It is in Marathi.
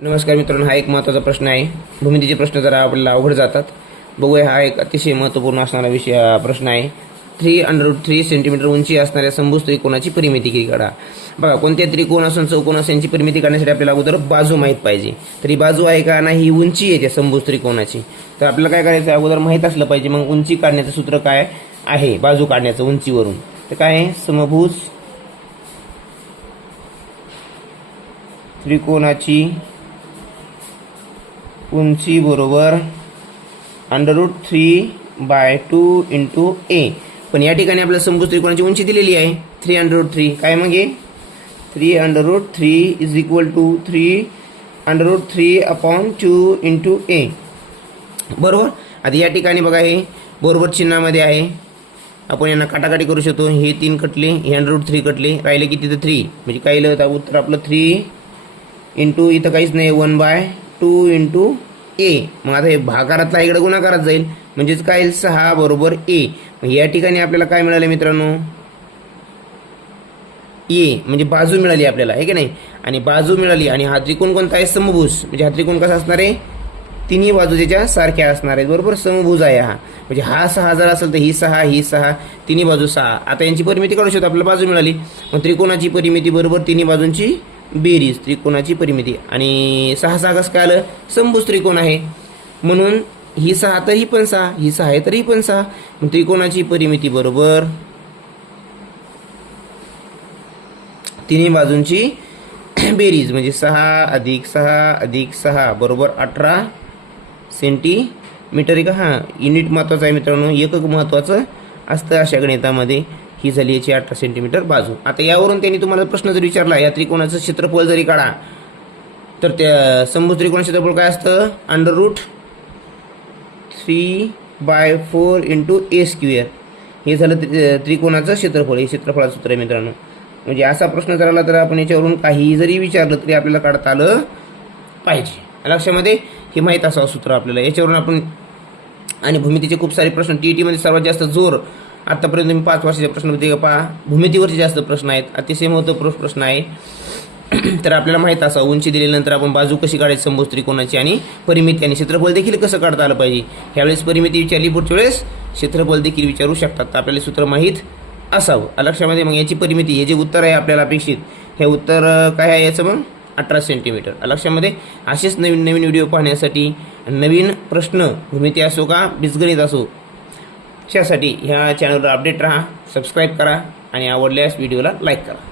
नमस्कार मित्रांनो, हा एक महत्त्वाचा प्रश्न आहे. भूमितीचे प्रश्न जरा आपल्याला अवघड जातात. बघूया, हा एक अतिशय महत्त्वपूर्ण असणारा प्रश्न आहे. 3√3 सेंटीमीटर उंची असणाऱ्या समभुज त्रिकोणाची परिमिती काढा. बघा, कोणत्या त्रिकोण असून चौकोन असून यांची परिमिती काढण्यासाठी आपल्याला अगोदर बाजू माहीत पाहिजे. तर ही बाजू आहे का नाही, ही उंची आहे त्या समभुज त्रिकोणाची. तर आपल्याला काय करायचं, अगोदर माहीत असलं पाहिजे. मग उंची काढण्याचं सूत्र काय आहे, बाजू काढण्याचं उंचीवरून. तर काय आहे, समभुज त्रिकोणाची उंची बरोबर √3/2 × a. पण या ठिकाणी आपल्याला समभुज त्रिकोणाची उंची दिलेली आहे 3√3. काय मग हे 3√3 = 3√3/2 × a. बरोबर. आता या ठिकाणी बघा, हे बरोबर चिन्हामध्ये आहे. आपण यांना काटाकाटी करू शकतो. हे 3 कटले, हे √3 कटले, राहिले किती तर 3. म्हणजे काय लिहिलं उत्तर आपलं 3 × इथं काहीच नाही 1/2 × a. मग आता हे भागाकारातला इकडे गुणाकारात जाईल, म्हणजेच काय येईल 6 बरोबर a. मग या ठिकाणी आपल्याला काय मिळाले मित्रांनो, a म्हणजे बाजू मिळाली आपल्याला, आहे की नाही. आणि बाजू मिळाली आणि हा त्रिकोण कोणता आहे, समभुज. म्हणजे हा त्रिकोण कसा असणार आहे, तिन्ही बाजू त्याच्या सारख्या असणार आहेत. बरोबर, समभुज आहे हा. म्हणजे हा 6 जर असेल तर ही 6, ही 6, तिन्ही बाजू 6. आता यांची परिमिती काढू शकतो, आपल्याला बाजू मिळाली. मग त्रिकोणाची परिमिती बरोबर तिन्ही बाजूंची बेरीज, त्रिकोणाची परिमिती. आणि 6 कसं काय आलं, समभुज त्रिकोण आहे म्हणून ही 6 तर ही पण 6, ही 6 आहे तर ही पण 6. मग त्रिकोणाची परिमिती बरोबर तिन्ही बाजूंची बेरीज, म्हणजे 6 + 6 + 6 बरोबर 18 सेंटीमीटर. का हां, युनिट महत्त्वाचं आहे मित्रांनो, एकक महत्त्वाचं असतं अशा गणितामध्ये. ही झाली याची 18 सेंटीमीटर बाजू. आता यावरून त्यांनी तुम्हाला प्रश्न जर विचारला, या त्रिकोणाचं क्षेत्रफळ जरी काढा, तर त्या समभुज त्रिकोणाचं क्षेत्रफळ काय असतं, √3/4 × a². हे झालं त्रिकोणाचं क्षेत्रफळ. हे क्षेत्रफळाचं सूत्र आहे मित्रांनो. म्हणजे असा प्रश्न जर आला तर आपण याच्यावरून काही जरी विचारलं तरी आपल्याला काढता आलं पाहिजे. लक्षामध्ये हे माहीत असावं सूत्र आपल्याला. याच्यावरून आपण, आणि भूमितीचे खूप सारे प्रश्न टीईटीमध्ये सर्वात जास्त जोर आतापर्यंत तुम्ही 5 वर्षाच्या प्रश्नपत्रिका पहा, भूमितीवरचे जास्त प्रश्न आहेत. अतिशय महत्त्वपूर्ण प्रश्न आहे. तर आपल्याला माहीत असावं, उंची दिल्यानंतर आपण बाजू कशी काढायची समभुज त्रिकोणाची, आणि परिमिती आणि क्षेत्रफळ देखील कसं काढता आलं पाहिजे. ह्यावेळेस परिमिती विचारली, पुढच्या वेळेस क्षेत्रफळ देखील विचारू शकतात. तर आपल्याला सूत्र माहीत असावं लक्षामध्ये. मग याची परिमिती, हे जे उत्तर आहे आपल्याला अपेक्षित, हे उत्तर काय आहे याचं, मग 18 सेंटीमीटर. लक्षामध्ये असेच नवीन नवीन व्हिडिओ पाहण्यासाठी, नवीन प्रश्न भूमिती असो का बीजगणित असो, त्यासाठी ह्या चॅनलवर अपडेट राहा, सबस्क्राईब करा आणि आवडल्यास व्हिडिओला लाईक करा.